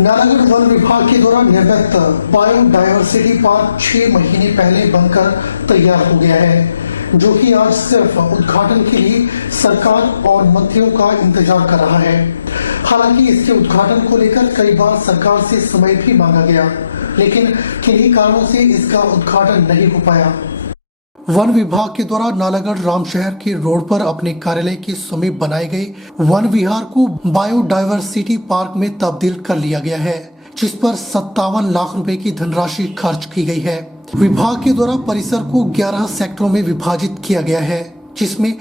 Nalagarh one विभाग के द्वारा निर्मित बायोडायवर्सिटी पार्क 6 महीने पहले बनकर तैयार हो गया है, जो कि आज सिर्फ उद्घाटन के लिए सरकार और मंत्रियों का इंतजार कर रहा है। हालांकि इसके उद्घाटन को लेकर कई बार सरकार से समय भी मांगा गया, लेकिन किन्हीं कारणों से इसका उद्घाटन नहीं हो पाया। वन विभाग के द्वारा नालागढ़ रामशहर के रोड पर अपने कार्यालय के समीप बनाए गए वन विहार को बायोडायवर्सिटी पार्क में तब्दील कर लिया गया है, जिस पर 57 लाख रुपए की धनराशि खर्च की गई है। विभाग के द्वारा परिसर को 11 सेक्टरों में विभाजित किया गया है, जिसमें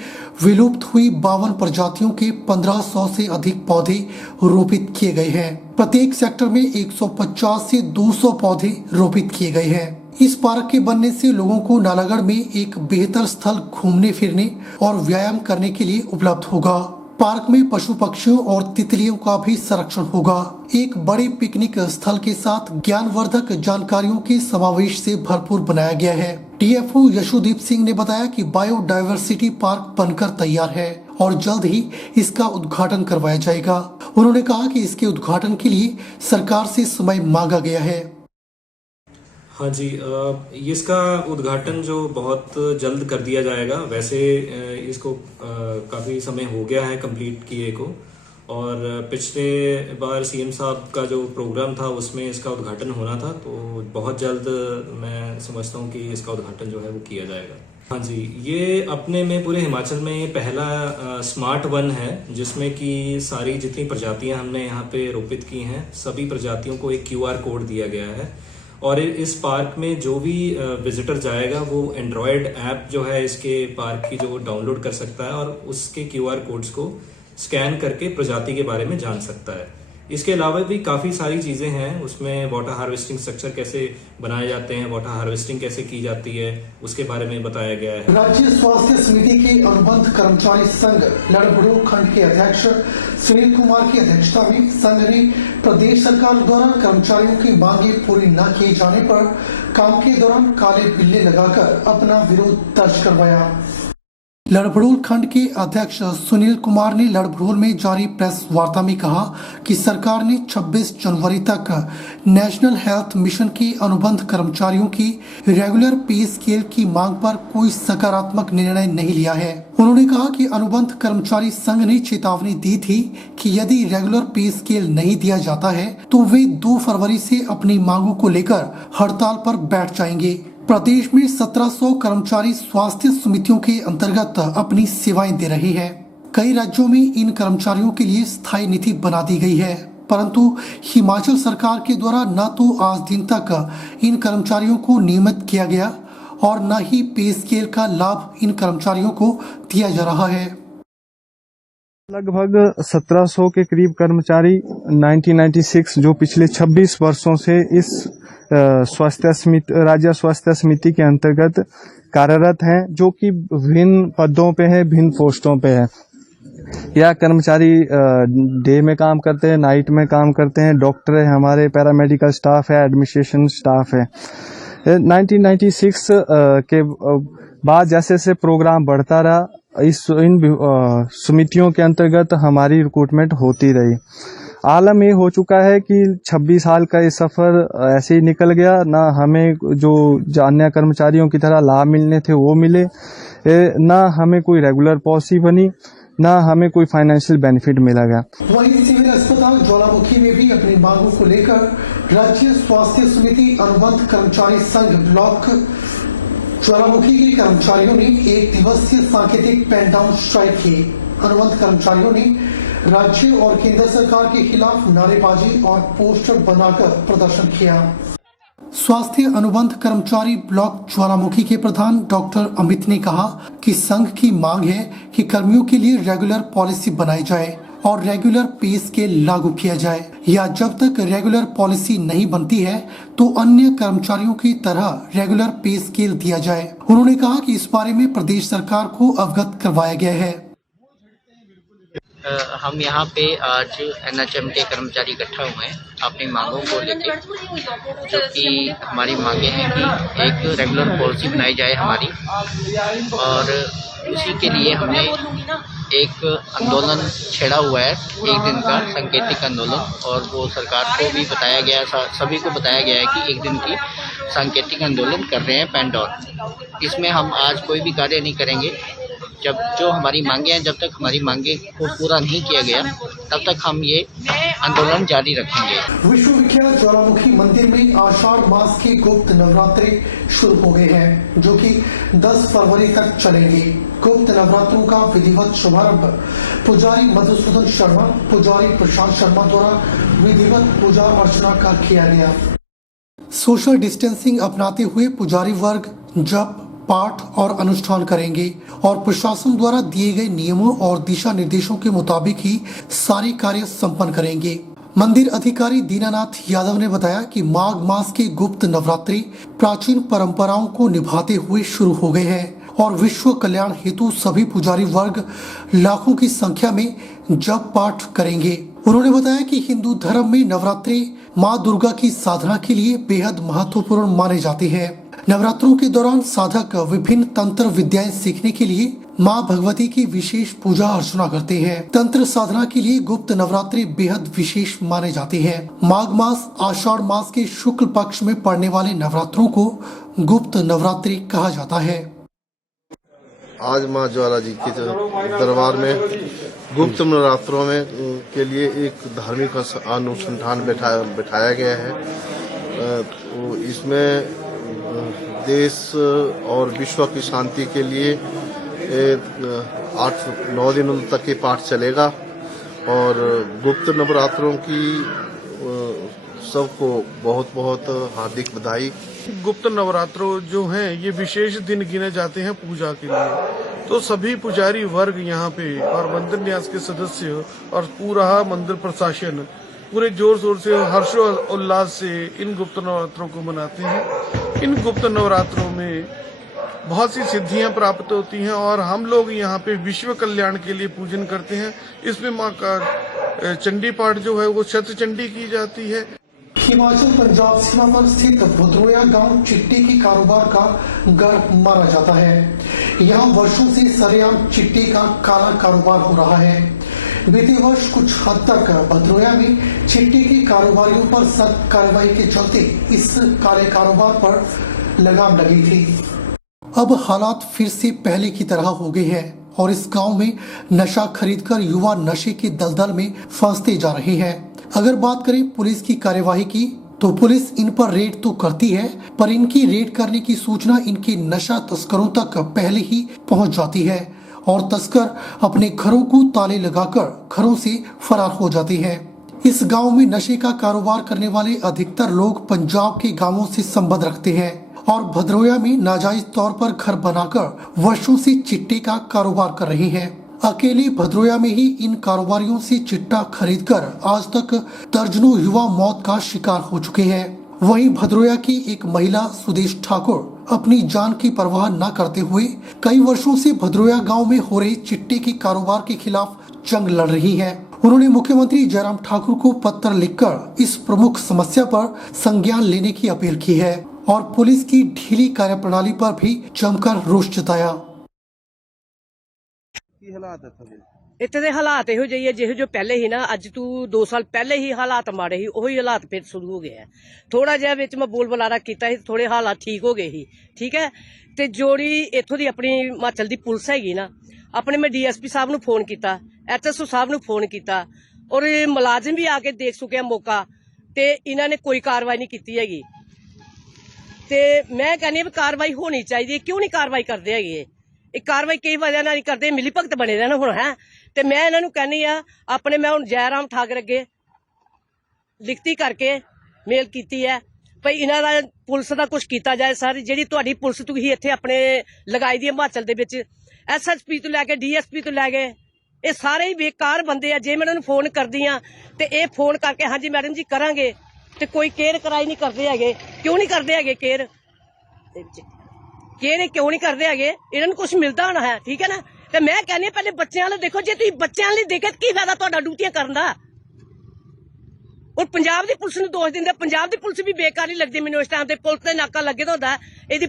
विलुप्त हुई 52 प्रजातियों के 1500 से अधिक पौधे रोपित किए गए हैं। प्रत्येक सेक्टर में 150 से 200 पौधे रोपित किए गए हैं। इस पार्क के बनने से लोगों को नालागढ़ में एक बेहतर स्थल घूमने फिरने और व्यायाम करने के लिए उपलब्ध होगा। पार्क में पशु पक्षियों और तितलियों का भी संरक्षण होगा। एक बड़े पिकनिक स्थल के साथ ज्ञानवर्धक जानकारियों के समावेश से भरपूर बनाया गया है। डीएफओ यशुदीप सिंह ने बताया कि बायोडायवर्सिटी पार्क बनकर तैयार है और जल्द ही इसका उद्घाटन करवाया जाएगा। उन्होंने कहा कि इसके उद्घाटन के लिए सरकार से समय मांगा गया है। हाँ जी, इसका उद्घाटन जो बहुत जल्द कर दिया जाएगा। वैसे इसको काफ़ी समय हो गया है कंप्लीट किए को, और पिछले बार सीएम साहब का जो प्रोग्राम था उसमें इसका उद्घाटन होना था, तो बहुत जल्द मैं समझता हूँ कि इसका उद्घाटन जो है वो किया जाएगा। हाँ जी, ये अपने में पूरे हिमाचल में ये पहला स्मार्ट वन है, जिसमें कि सारी जितनी प्रजातियाँ हमने यहाँ पे रोपित की हैं, सभी प्रजातियों को एक QR कोड दिया गया है। और इस पार्क में जो भी विजिटर जाएगा वो एंड्रॉयड ऐप जो है इसके पार्क की जो डाउनलोड कर सकता है और उसके QR कोड्स को स्कैन करके प्रजाति के बारे में जान सकता है। इसके अलावा भी काफ़ी सारी चीज़ें हैं उसमें। वाटर हार्वेस्टिंग स्ट्रक्चर कैसे बनाए जाते हैं, वाटर हार्वेस्टिंग कैसे की जाती है, उसके बारे में बताया गया है। राज्य स्वास्थ्य समिति के अनुबंध कर्मचारी संघ लड़भड़ोल खंड के अध्यक्ष सुनील कुमार की अध्यक्षता में संघ ने प्रदेश सरकार द्वारा कर्मचारियों की मांगे पूरी न किए जाने पर काम के दौरान काले बिल्ले लगाकर अपना विरोध दर्ज करवाया। लड़भड़ोल खंड के अध्यक्ष सुनील कुमार ने लड़भड़ोल में जारी प्रेस वार्ता में कहा कि सरकार ने 26 जनवरी तक नेशनल हेल्थ मिशन के अनुबंध कर्मचारियों की रेगुलर पे स्केल की मांग पर कोई सकारात्मक निर्णय नहीं लिया है। उन्होंने कहा कि अनुबंध कर्मचारी संघ ने चेतावनी दी थी कि यदि रेगुलर पे स्केल नहीं दिया जाता है तो वे 2 फरवरी से अपनी मांगों को लेकर हड़ताल पर बैठ जाएंगे। प्रदेश में 1700 कर्मचारी स्वास्थ्य समितियों के अंतर्गत अपनी सेवाएं दे रहे हैं। कई राज्यों में इन कर्मचारियों के लिए स्थायी नीति बना दी गई है, परंतु हिमाचल सरकार के द्वारा न तो आज दिन तक इन कर्मचारियों को नियमित किया गया और न ही पे स्केल का लाभ इन कर्मचारियों को दिया जा रहा है। लगभग 1700 के करीब कर्मचारी 1996 जो पिछले 26 वर्षों से इस राज्य स्वास्थ्य समिति के अंतर्गत कार्यरत हैं, जो कि भिन्न पदों पे है, भिन्न पोस्टों पे है। यह कर्मचारी डे में काम करते हैं, नाइट में काम करते हैं, डॉक्टर है, हमारे पैरामेडिकल स्टाफ है, एडमिनिस्ट्रेशन स्टाफ है। 1996 के बाद जैसे जैसे प्रोग्राम बढ़ता रहा, इन समितियों के अंतर्गत हमारी रिक्रूटमेंट होती रही। आलम ये हो चुका है कि 26 साल का ये सफर ऐसे ही निकल गया, ना हमें जो अन्य कर्मचारियों की तरह लाभ मिलने थे वो मिले, ना हमें कोई रेगुलर पॉलिसी बनी, ना हमें कोई फाइनेंशियल बेनिफिट मिला गया। वहीं सिविल अस्पताल ज्वालामुखी में भी अपनी मांगों को लेकर राज्य स्वास्थ्य समिति अनुबंध कर्मचारी संघ ब्लॉक ज्वालामुखी के कर्मचारियों ने 1 दिवसीय सांकेतिक पेन डाउन स्ट्राइक की। अनुबंध कर्मचारियों ने राज्य और केंद्र सरकार के खिलाफ नारेबाजी और पोस्टर बनाकर प्रदर्शन किया। स्वास्थ्य अनुबंध कर्मचारी ब्लॉक ज्वालामुखी के प्रधान डॉक्टर अमित ने कहा कि संघ की मांग है कि कर्मियों के लिए रेगुलर पॉलिसी बनाई जाए और रेगुलर पे स्केल लागू किया जाए, या जब तक रेगुलर पॉलिसी नहीं बनती है तो अन्य कर्मचारियों की तरह रेगुलर पे स्केल दिया जाए। उन्होंने कहा कि इस बारे में प्रदेश सरकार को अवगत करवाया गया है। हम यहाँ पे आज NHM के कर्मचारी इकट्ठा हुए हैं अपनी मांगों को लेकर, जो कि हमारी मांगे हैं कि एक रेगुलर पॉलिसी बनाई जाए हमारी, और उसी के लिए हमने एक आंदोलन छेड़ा हुआ है, एक दिन का सांकेतिक आंदोलन, और वो सरकार को भी बताया गया है, सभी को बताया गया है कि एक दिन की सांकेतिक आंदोलन कर रहे हैं पैंडौर। इसमें हम आज कोई भी कार्य नहीं करेंगे। जब जो हमारी मांगे हैं, जब तक हमारी मांगे को पूरा नहीं किया गया, तब तक हम ये आंदोलन जारी रखेंगे। विश्व विख्यात ज्वालामुखी मंदिर में आषाढ़ मास के गुप्त नवरात्रे शुरू हो गए हैं, जो कि 10 फरवरी तक चलेंगे। गुप्त नवरात्रों का विधिवत शुभारंभ पुजारी मधुसूदन शर्मा, पुजारी प्रशांत शर्मा द्वारा विधिवत पूजा अर्चना कर किया गया। सोशल डिस्टेंसिंग अपनाते हुए पुजारी वर्ग जप, पाठ और अनुष्ठान करेंगे और प्रशासन द्वारा दिए गए नियमों और दिशा निर्देशों के मुताबिक ही सारे कार्य संपन्न करेंगे। मंदिर अधिकारी दीनानाथ यादव ने बताया कि माघ मास के गुप्त नवरात्रि प्राचीन परंपराओं को निभाते हुए शुरू हो गए हैं और विश्व कल्याण हेतु सभी पुजारी वर्ग लाखों की संख्या में जप पाठ करेंगे। उन्होंने बताया कि हिंदू धर्म में नवरात्रि माँ दुर्गा की साधना के लिए बेहद महत्वपूर्ण माने जाते हैं। नवरात्रों के दौरान साधक विभिन्न तंत्र विद्याएं सीखने के लिए माँ भगवती की विशेष पूजा अर्चना करते हैं। तंत्र साधना के लिए गुप्त नवरात्रि बेहद विशेष माने जाते हैं। माघ मास आषाढ़ मास के शुक्ल पक्ष में पड़ने वाले नवरात्रों को गुप्त नवरात्रि कहा जाता है। आज माँ ज्वाला जी के दरबार में गुप्त नवरात्रों में के लिए एक धार्मिक अनुष्ठान बैठाया गया है। तो इसमें देश और विश्व की शांति के लिए 8-9 दिनों तक ये पाठ चलेगा और गुप्त नवरात्रों की सबको बहुत बहुत हार्दिक बधाई। गुप्त नवरात्रों जो हैं ये विशेष दिन गिने जाते हैं पूजा के लिए, तो सभी पुजारी वर्ग यहाँ पे और मंदिर न्यास के सदस्य और पूरा मंदिर प्रशासन पूरे जोर शोर से हर्षोल्लास से इन गुप्त नवरात्रों को मनाते हैं। इन गुप्त नवरात्रों में बहुत सी सिद्धियां प्राप्त होती हैं और हम लोग यहाँ पे विश्व कल्याण के लिए पूजन करते हैं। इसमें माँ का चंडी पाठ जो है वो शत चंडी की जाती है। हिमाचल पंजाब सीमा पर स्थित भद्रोया गांव चिट्टी के कारोबार का गढ़ माना जाता है। यहाँ वर्षों से सरेआम चिट्टी का काला कारोबार हो रहा है। बीते वर्ष कुछ हद तक भद्रोया में चिट्टी के कारोबारियों पर सख्त कार्रवाई के चलते इस काले कारोबार पर लगाम लगी थी। अब हालात फिर से पहले की तरह हो गए हैं और इस गांव में नशा खरीदकर युवा नशे के दलदल में फंसते जा रहे हैं। अगर बात करें पुलिस की कार्यवाही की, तो पुलिस इन पर रेड तो करती है, पर इनकी रेड करने की सूचना इनके नशा तस्करों तक पहले ही पहुंच जाती है और तस्कर अपने घरों को ताले लगाकर घरों से फरार हो जाते हैं। इस गांव में नशे का कारोबार करने वाले अधिकतर लोग पंजाब के गांवों से संबंध रखते हैं और भद्रोया में नाजायज तौर पर घर बनाकर वर्षों से चिट्टे का कारोबार कर रहे हैं। अकेले भद्रोया में ही इन कारोबारियों से चिट्टा खरीदकर आज तक दर्जनों युवा मौत का शिकार हो चुके हैं। वहीं भद्रोया की एक महिला सुदेश ठाकुर अपनी जान की परवाह न करते हुए कई वर्षों से भद्रोया गांव में हो रहे चिट्टे के कारोबार के खिलाफ जंग लड़ रही है। उन्होंने मुख्यमंत्री जयराम ठाकुर को पत्र लिखकर इस प्रमुख समस्या पर संज्ञान लेने की अपील की है और पुलिस की ढीली कार्यप्रणाली पर भी जमकर रोष जताया। ਇੱਥੇ ਦੇ ਹਾਲਾਤ ਇਹੋ ਜਿਹੇ ਜਿਹੋ ਜੋ ਪਹਿਲੇ ਹੀ ਨਾ, ਅੱਜ ਤੋਂ 2 ਸਾਲ ਪਹਿਲੇ ਹੀ ਹਾਲਾਤ ਮਾੜੇ ਸੀ, ਉਹੀ ਹਾਲਾਤ ਫਿਰ ਸ਼ੁਰੂ ਹੋ ਗਏ ਆ। ਥੋੜਾ ਜਿਹਾ ਵਿੱਚ ਮੈਂ ਬੋਲ ਬੁਲਾਰਾ ਕੀਤਾ ਸੀ, ਥੋੜੇ ਹਾਲਾਤ ਠੀਕ ਹੋ ਗਏ ਸੀ। ਠੀਕ ਹੈ, ਤੇ ਜੋੜੀ ਇੱਥੋਂ ਦੀ ਆਪਣੀ ਹਿਮਾਚਲ ਦੀ ਪੁਲਿਸ ਹੈਗੀ ਨਾ, ਆਪਣੇ ਮੈਂ ਡੀਐਸਪੀ ਸਾਹਿਬ ਨੂੰ ਫੋਨ ਕੀਤਾ, ਐਚਐਸਓ ਸਾਹਿਬ ਨੂੰ ਫੋਨ ਕੀਤਾ ਔਰ ਮੁਲਾਜ਼ਮ ਵੀ ਆ ਕੇ ਦੇਖ ਚੁੱਕਿਆ ਮੌਕਾ, ਤੇ ਇਹਨਾਂ ਨੇ ਕੋਈ ਕਾਰਵਾਈ ਨਹੀਂ ਕੀਤੀ ਹੈਗੀ। ਤੇ ਮੈਂ ਕਹਿੰਦੀ ਵੀ ਕਾਰਵਾਈ ਹੋਣੀ ਚਾਹੀਦੀ, ਕਿਉਂ ਨਹੀਂ ਕਾਰਵਾਈ ਕਰਦੇ ਹੈਗੇ? ਇਹ ਕਾਰਵਾਈ ਕਈ ਵਜ੍ਹਾ ਨਾਲ ਨਹੀਂ ਕਰਦੇ, ਮਿਲੀ ਭਗਤ ਬਣੇ ਰਹਿਣ ਹੁਣ ਹੈ। ਤੇ ਮੈਂ ਇਹਨਾਂ ਨੂੰ ਕਹਿੰਦੀ ਆ, ਆਪਣੇ ਮੈਂ ਹੁਣ ਜੈਰਾਮ ਠਾਕਰ ਅੱਗੇ ਲਿਖਤੀ ਕਰਕੇ ਮੇਲ ਕੀਤੀ ਹੈ ਭਈ ਇਹਨਾਂ ਦਾ ਪੁਲਿਸ ਦਾ ਕੁਝ ਕੀਤਾ ਜਾਏ। ਸਰ ਜਿਹੜੀ ਤੁਹਾਡੀ ਪੁਲਿਸ ਤੁਸੀਂ ਇੱਥੇ ਆਪਣੇ ਲਗਾਈ ਦੀ ਹਿਮਾਚਲ ਦੇ ਵਿੱਚ ਐਸਐਸਪੀ ਤੋਂ ਲੈ ਕੇ ਡੀਐਸਪੀ ਤੋਂ ਲੈ ਕੇ ਇਹ ਸਾਰੇ ਹੀ ਬੇਕਾਰ ਬੰਦੇ ਆ। ਜੇ ਮੈਂ ਇਹਨਾਂ ਨੂੰ ਫੋਨ ਕਰਦੀ ਆ ਤੇ ਇਹ ਫੋਨ ਕਰਕੇ ਹਾਂਜੀ ਮੈਡਮ ਜੀ ਕਰਾਂਗੇ, ਤੇ ਕੋਈ ਕੇਅਰ ਕਰਾਈ ਨਹੀਂ ਕਰਦੇ ਹੈਗੇ। ਕਿਉਂ ਨਹੀਂ ਕਰਦੇ ਹੈਗੇ ਕੇਅਰ? ਕੇਅਰ ਕਿਉਂ ਨਹੀਂ ਕਰਦੇ ਹੈਗੇ? ਇਹਨਾਂ ਨੂੰ ਕੁਝ ਮਿਲਦਾ ਹੋਣਾ ਹੈ, ਠੀਕ ਹੈ ਨਾ। ਤੇ ਮੈਂ ਕਹਿੰਦੀ ਪਹਿਲੇ ਬੱਚਿਆਂ ਵਾਲੇ ਦੇਖੋ, ਜੇ ਤੁਸੀਂ ਬੱਚਿਆਂ ਲਈ ਦੇਖੇ ਕੀ ਫਾਇਦਾ ਤੁਹਾਡਾ ਡਿਊਟੀਆਂ ਕਰਨ ਦਾ। ਔਰ ਪੰਜਾਬ ਦੀ ਪੁਲਿਸ ਨੂੰ ਦੋਸ਼ ਦਿੰਦੇ, ਪੰਜਾਬ ਦੀ ਪੁਲਿਸ ਵੀ ਬੇਕਾਰ ਹੀ ਲੱਗਦੀ ਮੈਨੂੰ ਇਸ ਟਾਈਮ ਤੇ। ਪੁਲਿਸ ਤੇ ਨਾਕਾ ਲੱਗੇ ਤਾਂ ਹੁੰਦਾ, ਇਹਦੀ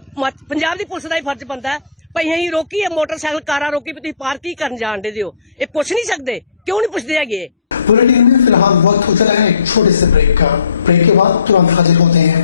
ਪੰਜਾਬ ਦੀ ਪੁਲਿਸ ਦਾ ਹੀ ਫਰਜ਼ ਬਣਦਾ ਹੈ ਭਈ ਅਸੀਂ ਰੋਕੀ ਹੈ ਮੋਟਰਸਾਈਕਲ ਕਾਰਾਂ ਰੋਕੀ ਵੀ ਤੁਸੀਂ ਪਾਰਕ ਹੀ ਕਰਨ ਜਾਣ ਦੇ ਦਿਓ ਇਹ ਪੁੱਛ ਨਹੀਂ ਸਕਦੇ क्यों नहीं पूछते हैगे बुलेटिन में फिलहाल वक्त हो चला है एक छोटे से ब्रेक का। ब्रेक के बाद तुरंत हाजिर होते हैं।